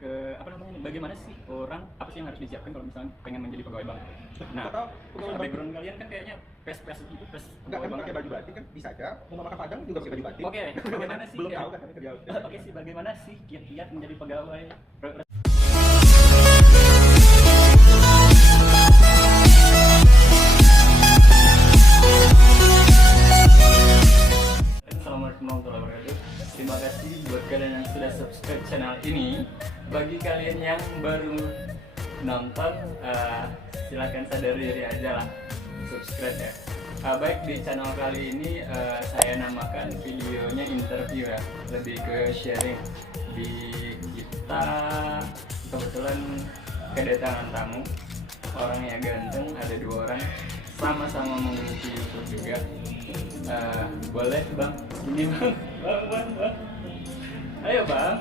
ke apa namanya nih, bagaimana sih orang, apa sih yang harus disiapkan kalau misalnya pengen menjadi pegawai bank? Nah, Atau pegawai bank background kalian kan kayaknya pes gitu, pes enggak kan pegawai bank. pakai baju batik kan bisa aja. Mau makan Padang juga pakai baju batik. Oke, bagaimana sih? Belum tahu kan kerja. Oke sih, bagaimana sih kiat-kiat menjadi pegawai? Assalamualaikum warahmatullahi wabarakatuh. Terima kasih buat kalian yang sudah subscribe channel ini. Bagi kalian yang baru nonton, silahkan sadar diri aja lah, subscribe ya. Baik, di channel kali ini saya namakan videonya interview ya, lebih ke sharing. Di kita kebetulan kedatangan tamu, orangnya ganteng, ada 2 orang, sama-sama mengikuti YouTube juga. Boleh bang, ini bang. Ayo bang,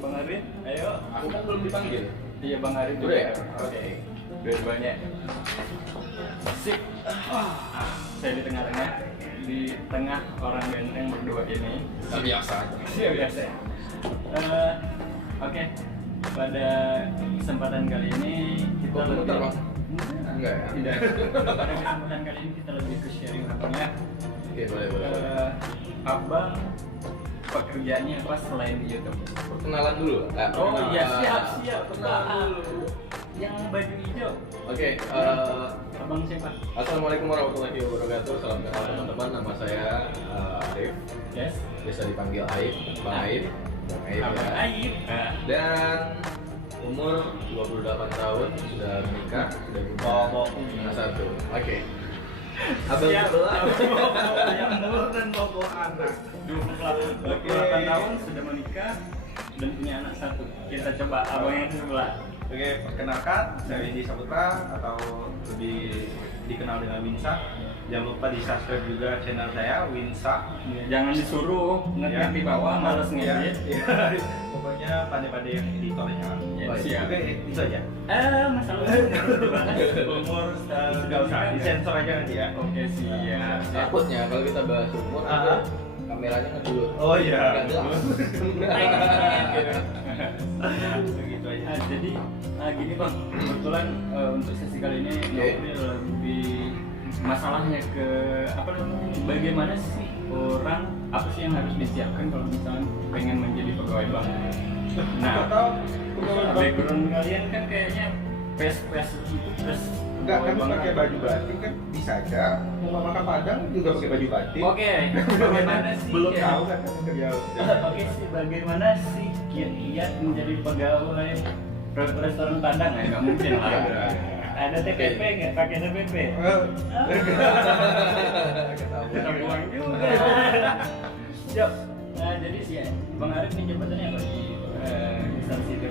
bang Arif, ayo. Aku kan belum dipanggil. Iya bang Arif Udah juga. ya? Oke, dua-duanya. Sip. Saya di tengah-tengah, di tengah orang ganteng berdua ini. Biasa aja. Iya biasa ya. Oke, pada kesempatan kali ini kita Kok lebih muter, Bang? Enggak ya? Tidak. Pada kesempatan kali ini kita lebih ke sharing abangnya. Oke, boleh. Abang pekerjaannya apa selain di YouTube? Perkenalan dulu. Oh iya, siap. Perkenalan dulu. Yang baju hijau. Oke, Abang siapa? Assalamualaikum warahmatullahi wabarakatuh. Salam kenal teman-teman. Nama saya Arif. Yes. Biasa dipanggil Aib, Bang Aib. Bang Aib Abang ya. Aib. Dan umur 28 tahun, sudah menikah, sudah punya anak 1. Oke. Abang Siap. sebelah. Yang umur dan bawa anak. 28 tahun sudah menikah dan punya anak 1. Kita coba abang yang sebelah. Oke, perkenalkan saya Windy Saputra atau lebih dikenal dengan Winsa. Jangan lupa di subscribe juga channel saya Winsa. Jangan disuruh nge-tag di bawah, males ngedit. Iya. Pokoknya pandai-pandai yang editornya. Ya, Baik. siap. Oke, itu aja. Masalah Umur nggak usah disensor aja nanti ya. Oke, siap. Takutnya kalau kita bahas umur, itu kameranya ngedulur. Oh iya. Nggak jelas. Begitu aja. Jadi gini bang, kebetulan untuk sesi kali ini ngobrol lebih masalahnya ke apa namanya, bagaimana sih orang, apa sih yang harus disiapkan kalau misalnya pengen menjadi pegawai bank? Nah, Atau pegawai bank background kalian kan kayaknya pes gitu, pes enggak kan pegawai pakai bank. baju batik kan bisa aja. Mau makan Padang juga pakai baju batik. Oke, bagaimana sih? Belum ya? tahu kan kerja. Oke sih, bagaimana sih kiat-kiat menjadi pegawai restoran Padang? Ya nggak mungkin lah. Ada TPP nggak? Pakai TPP? Kita buang juga. Siap. Nah, jadi sih ya, Bang Arif ini jabatannya apa di instansi itu?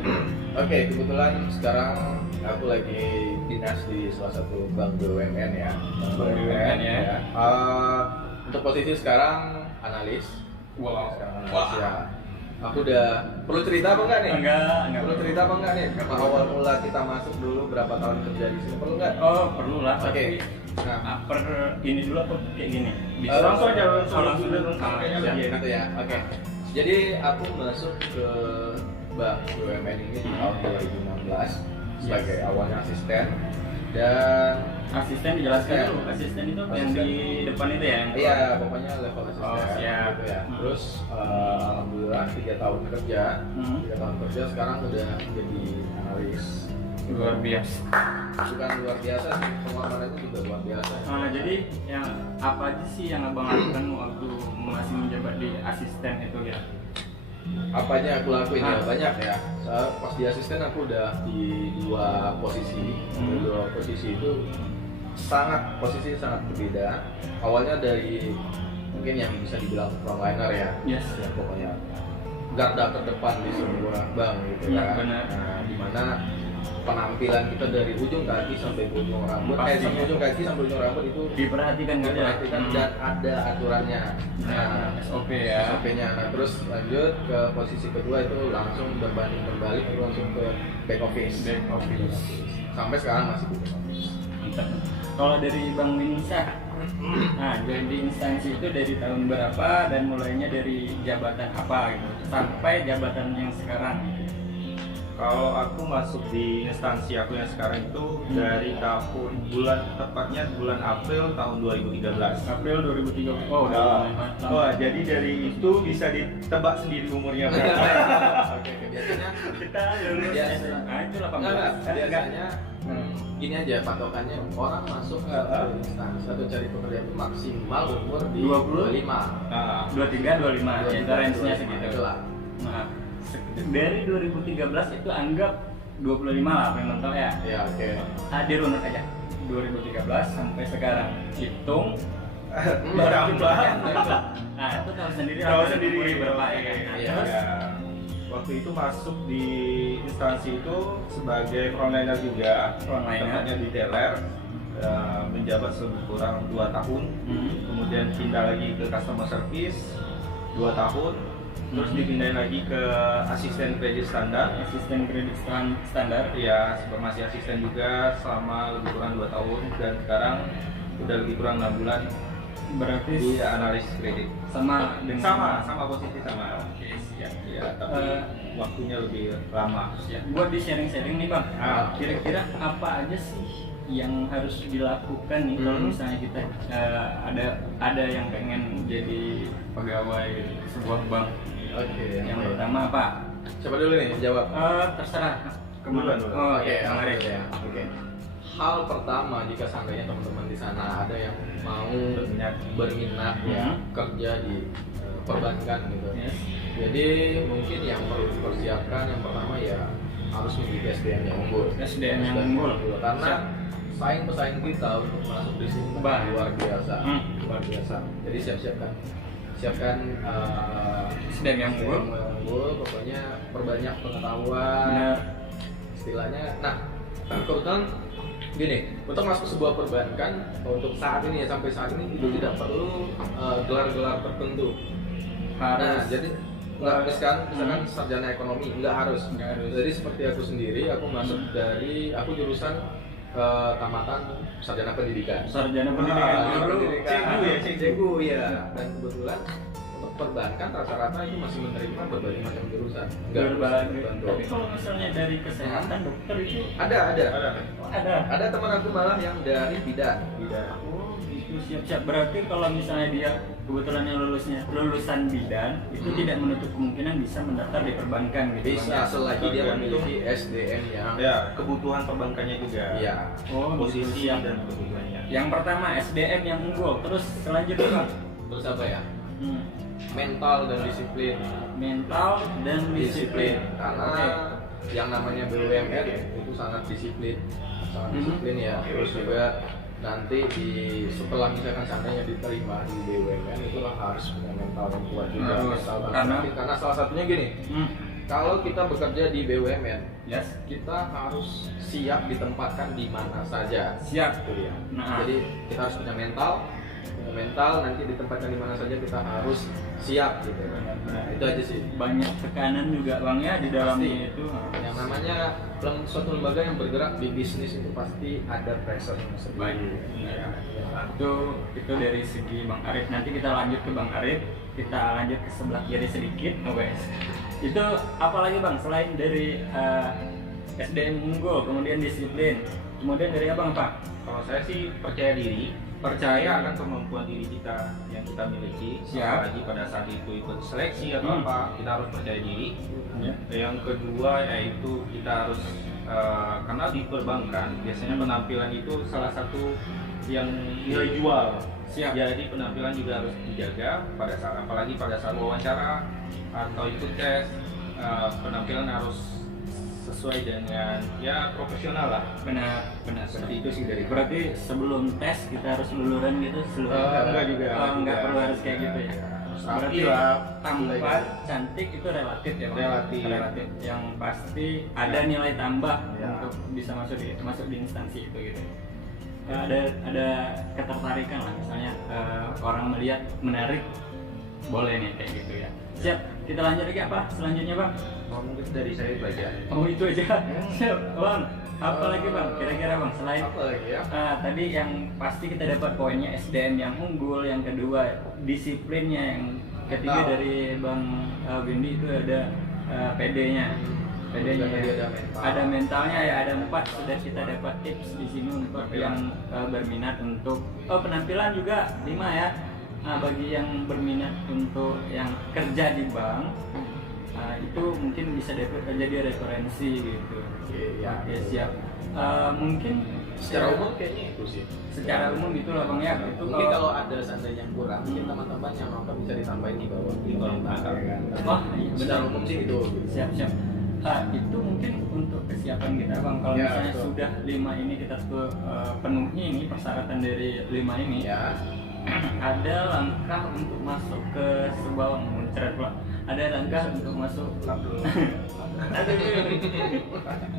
Oke, kebetulan sekarang aku lagi dinas di salah satu bank BUMN ya. Bank BUMN ya. Untuk posisi sekarang analis. Wow. Sekarang analis ya. Aku udah perlu cerita apa enggak nih? Enggak Perlu cerita apa enggak nih? Awal mula kita masuk dulu berapa tahun kerja di sini perlu enggak? Oh, perlu lah. Oke. Tapi Nah, per ini dulu apa kayak gini? Langsung aja, langsung dulu. ya, gitu ya. Oke. Jadi aku masuk ke bank BUMN ini di tahun 2016 sebagai awalnya asisten dan Asisten dijelaskan Ya. dulu. Asisten itu yang Asisten. di depan itu ya? yang- iya pokoknya level asisten Oh, siap. gitu ya. Hmm. Terus alhamdulillah 3 tahun kerja, Hmm. 3 tahun kerja sekarang udah jadi analis. Luar biasa. Bukan luar biasa sih, pengalaman itu juga luar biasa. Jadi yang apa aja sih yang abang lakukan waktu masih menjabat di asisten itu ya? Apa aja yang aku lakuin ya Ah. banyak ya. Pas di asisten aku udah di 2 posisi. Hmm. 2 posisi itu posisi sangat berbeda. Awalnya dari mungkin yang bisa dibilang frontliner ya. Yes. Ya pokoknya garda terdepan di sebuah bank gitu Iya, kan. benar. Nah, di mana penampilan kita dari ujung kaki sampai ujung rambut, Pastinya. sampai ujung kaki sampai ujung rambut itu Diperhatikan nggak ya? diperhatikan dan ada aturannya. Nah, SOP ya. SOP-nya. Nah, terus lanjut ke posisi kedua itu langsung berbanding terbalik itu langsung ke back office. Back office. Sampai sekarang masih di back office. Mantap. Kalau dari Bang Winsa, nah jadi instansi itu dari tahun berapa dan mulainya dari jabatan apa gitu sampai jabatan yang sekarang gitu. Kalau aku masuk di instansi aku yang sekarang itu dari tepatnya bulan April tahun 2013. April 2003. Oh, udah lama. Wah, jadi dari itu bisa ditebak sendiri umurnya berapa. Oke, biasanya Kita lulus Biasa. Nah, itu 18. enggak, biasanya gini aja patokannya, orang masuk ke instansi atau cari pekerjaan itu maksimal umur di 20? 25. Nah, 23, 25. Ya, range-nya segitu. Itulah. Nah, dari 2013 itu anggap 25 lah mental ya. Ya, oke. Dirunut aja. 2013 sampai sekarang. Hitung ditambah. Nah, itu tahu sendiri Tahu lah, sendiri umurnya berapa ya kan. Nah, Iya. terus Ya. Waktu itu masuk di instansi itu sebagai frontliner juga, Frontliner. tepatnya di teller, menjabat lebih kurang 2 tahun. Kemudian pindah lagi ke customer service 2 tahun, terus dipindahin lagi ke asisten kredit standar. asisten kredit standar. Ya, masih asisten juga selama lebih kurang 2 tahun, dan sekarang udah lebih kurang 6 bulan Berarti di analis kredit. sama dengan Sama posisi sama. Oke, siap. Ya, tapi waktunya lebih lama. Ya, buat di sharing-sharing nih bang, Ah. kira-kira apa aja sih yang harus dilakukan nih kalau misalnya kita ada yang pengen jadi pegawai sebuah bank? Oke. Yang pertama apa? Siapa dulu nih jawab? Terserah. Duluan. Oh, oke, Bang Arif. ya. Oke. Hal pertama, jika seandainya teman-teman di sana ada yang mau berminat ya kerja di perbankan gitu. Yes. Jadi mungkin yang perlu dipersiapkan yang pertama ya harus memiliki SDM yang unggul. SDM yang unggul. Karena pesaing kita untuk masuk di sini Bah. luar biasa, Hmm. luar biasa. Jadi siapkan SDM yang unggul. pokoknya perbanyak pengetahuan. Benar. Istilahnya, nah kebetulan gini, untuk masuk sebuah perbankan untuk saat ini ya sampai saat ini itu tidak perlu gelar-gelar tertentu. Nah, Harus. jadi nggak misalkan sarjana ekonomi nggak harus. Nggak harus. Jadi seperti aku sendiri, aku masuk dari aku jurusan tamatan sarjana pendidikan. Sarjana pendidikan. Cegu ya. Dan kebetulan untuk perbankan rata-rata itu masih menerima berbagai macam jurusan. Nggak Berbagai. tertentu. Tapi kalau misalnya dari kesehatan dokter itu Ada. ada. Ada teman aku malah yang dari bidan. Oh, itu siap-siap. Berarti kalau misalnya dia kebetulan yang lulusan bidan itu tidak menutup kemungkinan bisa mendaftar di perbankan gitu. Bisa Bang, ya? selagi dia memiliki SDM yang Ya, kebutuhan perbankannya juga. ya. Oh, Posisi siap. dan kebutuhannya. Yang pertama SDM yang unggul. Terus selanjutnya Bang? Terus apa ya? Hmm. Mental dan disiplin. Mental dan disiplin. Karena Oke. yang namanya BUMN itu sangat disiplin ya. Terus juga nanti setelah misalkan seandainya diterima di BUMN itu harus punya mental yang kuat juga. Harus. Mental Karena- karena salah satunya gini, kalau kita bekerja di BUMN Yes. kita harus siap ditempatkan di mana saja. Siap. Itu dia. Nah. Jadi kita harus punya mental nanti ditempatkan di mana saja kita harus siap gitu. Nah, itu aja sih. Banyak tekanan juga Bang ya di dalamnya Pasti. itu. Yang namanya suatu lembaga yang bergerak di bisnis itu pasti ada pressure Banyak. Ya. Itu dari segi Bang Arif. Nanti kita lanjut ke Bang Arif. Kita lanjut ke sebelah kiri sedikit. Oke. Itu apalagi Bang selain dari SDM unggul, kemudian disiplin, kemudian dari apa Pak? Kalau saya sih percaya diri, percaya akan kemampuan diri kita yang kita miliki. Siap. Apalagi pada saat itu ikut seleksi atau apa, kita harus percaya diri. Ya. Yang kedua yaitu kita harus karena di perbankan biasanya penampilan itu salah satu yang nilai jual. Siap. Jadi penampilan juga harus dijaga pada saat, apalagi pada saat wawancara atau ikut tes, penampilan harus sesuai dengan ya profesional lah. Benar. Seperti itu sih dari Berarti sebelum tes kita harus luluran gitu sebelum enggak juga. enggak perlu harus kayak gitu ya. Harus Berarti rapi lah. tampan, cantik itu relatif ya Bang? Relatif. Yang pasti ada nilai tambah Ya. untuk bisa masuk di instansi itu gitu. Ada ketertarikan lah misalnya orang melihat menarik boleh nih kayak gitu ya. Siap. Kita lanjut lagi apa selanjutnya Bang? Mungkin dari saya itu aja. Oh itu aja. Siap Bang. Apa lagi Bang? Kira-kira Bang selain Apa lagi ya? tadi yang pasti kita dapat poinnya SDM yang unggul, yang kedua disiplinnya, yang ketiga Mental. dari Bang Windy itu ada PD-nya. bedanya Tadi ya. ada mental. Ada mentalnya ya, ada 4 sudah kita dapat tips di sini untuk yang berminat untuk penampilan juga 5 ya. Nah, bagi yang berminat untuk yang kerja di bank, itu mungkin bisa jadi referensi gitu. Oke, siap. Mungkin Secara umum kayaknya itu sih. secara umum gitu lah Bang ya. Itu Mungkin kalau ada seandainya yang kurang, mungkin teman-teman yang nonton bisa ditambahin di bawah di kolom komentar ya kan. Oh, iya, Secara benar. umum sih itu. Siap. Itu mungkin untuk kesiapan kita Bang. Kalau Ya, misalnya betul. sudah 5 ini kita penuhi ini persyaratan dari 5 ini, Ya. ada langkah untuk masuk ke sebuah muncrat pula. Ada langkah untuk masuk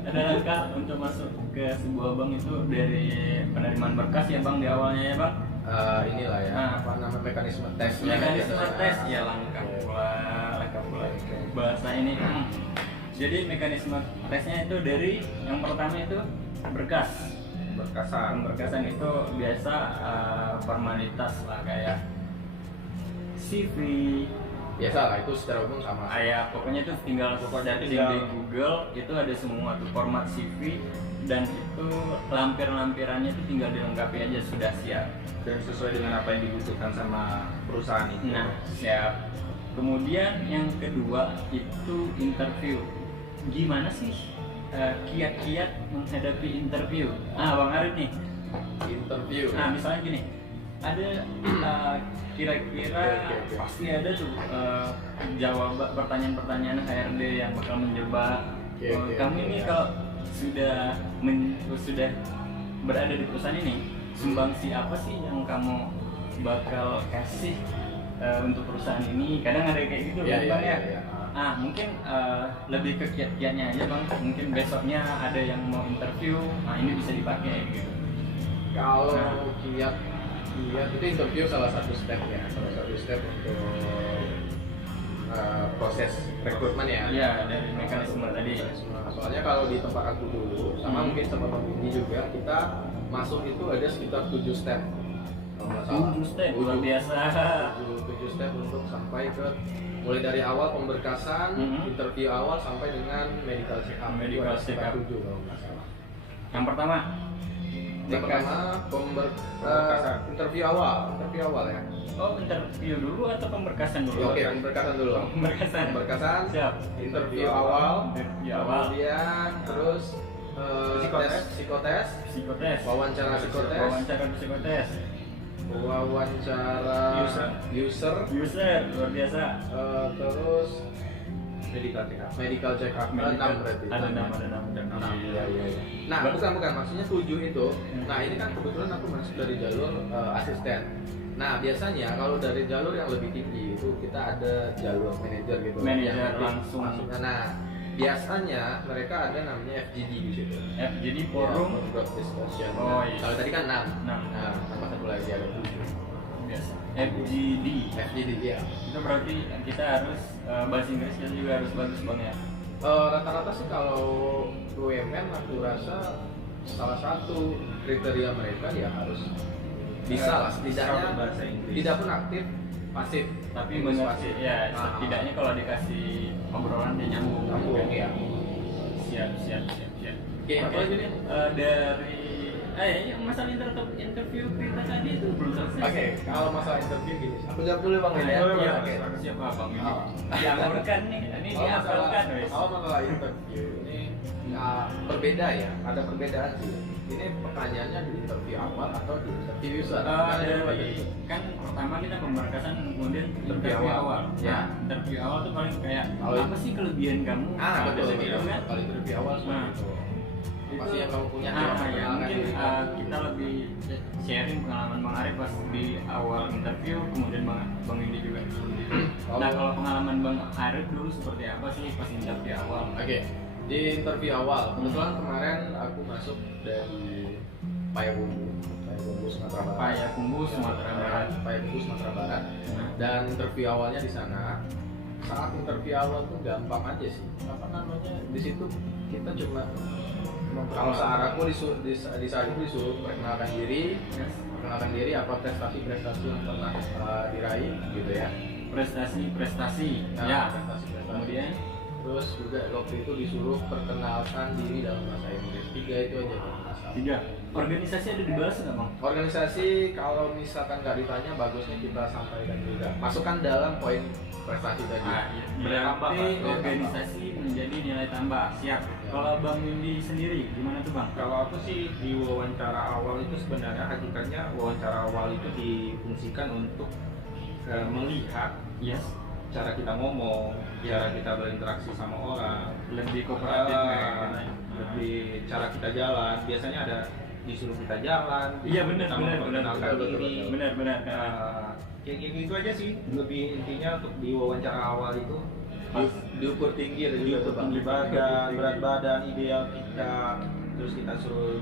ada langkah untuk masuk ke sebuah bank itu dari penerimaan berkas ya Bang di awalnya ya Bang. Inilah ya, apa nama mekanisme tesnya. Mekanisme gitu. tes ya lengkap pula bahasa ini. Jadi mekanisme tesnya itu dari yang pertama itu berkasan itu biasa formalitas lah kayak CV. Biasa lah, itu secara umum sama. Ya pokoknya itu tinggal searching di Google itu ada semua tuh format CV dan itu lampiran-lampirannya itu tinggal dilengkapi aja sudah siap. Dan sesuai dengan apa yang dibutuhkan sama perusahaan itu. Nah, siap. Kemudian yang kedua itu interview. Gimana sih kiat-kiat menghadapi interview? Bang Arif nih. Interview. Nah, misalnya gini, ada kira-kira Oke. pasti ada tuh jawaban pertanyaan-pertanyaan HRD yang bakal menjebak. Oke. Kamu ini kalau sudah berada di perusahaan ini, sumbangsi apa sih yang kamu bakal kasih untuk perusahaan ini? Kadang ada kayak gitu Ya, Bang ya, ya. ya. Mungkin lebih ke kiat-kiatnya aja Bang. Mungkin besoknya ada yang mau interview, ini bisa dipakai gitu. Kalau Nah. kiat itu interview salah satu step untuk proses rekrutmen ya. Iya, dari mekanisme tadi. Soalnya kalau di tempat aku dulu, sama mungkin sama Bang Bindi juga, kita masuk itu ada sekitar 7 step. Kalau nggak salah. 7 step, luar biasa. 7 step untuk sampai ke mulai dari awal pemberkasan, interview awal sampai dengan medical check up. Medical Itu ada check up. 7 kalau nggak salah. Yang pertama, Yang pertama interview awal ya. interview dulu atau pemberkasan dulu? Oke, pemberkasan dulu. Pemberkasan, Siap. interview awal, Interview awal. kemudian terus tes psikotes, Psikotes. wawancara psikotes, wawancara user, Luar biasa. terus medical check up. medical check up. 6 berarti. Ada nama. Iya. Nah, bukan maksudnya 7 itu. Nah, ini kan kebetulan aku masuk dari jalur asisten. Nah, biasanya kalau dari jalur yang lebih tinggi itu kita ada jalur manajer gitu. Manajer yang nanti langsung. masuknya. Nah, biasanya mereka ada namanya FGD di situ. Jadi forum Ya, group discussion. Oh, iya. Kalau tadi kan 6. 6. Nah, tambah satu lagi ada 7. biasa. FGD. FGD ya. Itu berarti kita harus bahasa Inggris kita juga harus bagus Bang ya. Rata-rata sih kalau BUMN aku rasa salah satu kriteria mereka ya harus bisa lah setidaknya bahasa Inggris. tidak pun aktif pasif Tapi Inggris mengerti pasif. ya Ah. setidaknya kalau dikasih obrolan dia nyambung. Nyambung, ya. Siap. Oke, Apa lagi nih dari masalah interview kita tadi itu belum selesai. Oke, kalau masalah interview gini, aku jawab dulu bang ya. Iya, Oke. siap Bang ini. Oh. Diamurkan nih, ini diapalkan wes. Kalau masalah interview ini berbeda ya, ada perbedaan sih. Ini pertanyaannya di interview awal atau di interview user? Kan pertama kita pemberkasan kemudian interview awal. Ya. Interview awal tuh paling kayak Kalau- apa sih kelebihan kamu? Betul. gitu kan? Kalau interview awal Nah. seperti itu. Apa sih yang kamu punya? Ya Perkenalkan mungkin diri. kita lebih sharing pengalaman Bang Arif pas di awal interview, kemudian Bang Indi juga seperti itu. Nah kalau pengalaman Bang Arif dulu seperti apa sih pas interview awal? Oke, di interview awal, kebetulan kemarin aku masuk dari Payakumbuh Sumatera Barat. Payakumbuh Sumatera Barat. Payakumbuh Sumatera Barat. Dan interview awalnya di sana. Saat interview awal tuh gampang aja sih. Apa namanya? Di situ kita cuma kalau searahku di saat itu disuruh perkenalkan diri, apa prestasi-prestasi yang pernah diraih gitu ya. Prestasi. Nah, Ya. prestasi-prestasi. Kemudian Terus juga waktu itu disuruh perkenalkan diri dalam bahasa Inggris. 3 itu aja Bang. 3. Organisasi ada dibahas nggak bang? Organisasi kalau misalkan nggak ditanya, bagusnya kita sampaikan juga. Masukkan dalam poin prestasi tadi. Nah, berarti organisasi menjadi nilai tambah. Siap. Kalau Bang Windi sendiri gimana tuh bang? Kalau aku sih di wawancara awal itu sebenarnya hakikatnya wawancara awal itu difungsikan untuk melihat Yes. cara kita ngomong, cara kita berinteraksi sama orang, Lebih kooperatif lebih cara kita jalan. Biasanya ada disuruh kita jalan, Iya benar kita benar memperkenalkan diri. benar. Kayak gitu aja sih. Lebih intinya untuk di wawancara awal itu Diukur tinggi ada juga tuh Bang. tinggi badan, berat badan, ideal kita, terus kita suruh